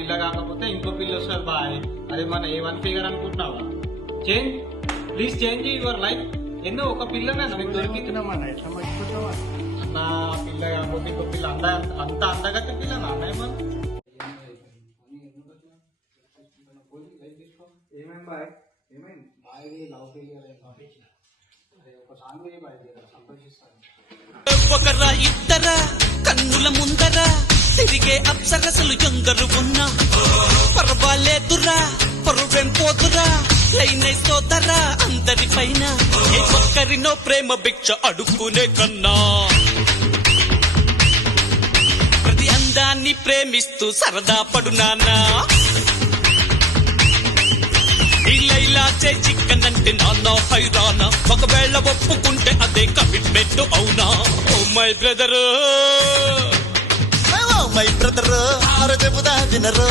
పిల్ల కాకపోతే ఇంకో పిల్ల వస్తుంది బాయ్. అది మన A1 ఫిగర్ అనుకుంటున్నావా? Change, please change your life. ఎన్నో ఒక పిల్లనే నాకు దొరికితున్నామన్నా, ఎట్లా మర్చిపోతావా? నా పిల్ల కాకపోతే ఇంకో పిల్ల అంత అందగతి పిల్ల నాన్న. ఏమేమి బాయ్? ఏమైంది బాయ్? లవ్ ఫెయిలియర్ ఒక సాంగ్ బాయ్ సంతోషిస్తాను. ఒకరా ఇద్దరా కన్నుల ముందరా తిరిగే అప్సరసలు ఎందరు ఉన్నా పర్వాలేదురా, పరువేం పోదురా, లైనై సోదరా అందరి పైన. ఏ ఒక్కరినో ప్రేమ భిక్ష అడుక్కునే కన్నా ప్రతి అందాన్ని ప్రేమిస్తూ సరదా పడు నాన్నా. ఇలా చిక్కనంటే నాన్న హైరానా, ఒకవేళ ఒప్పుకుంటే అదే కమిట్మెంట్ అవునా? Oh my brother, my brother ఆరు చెబుదా వినరు.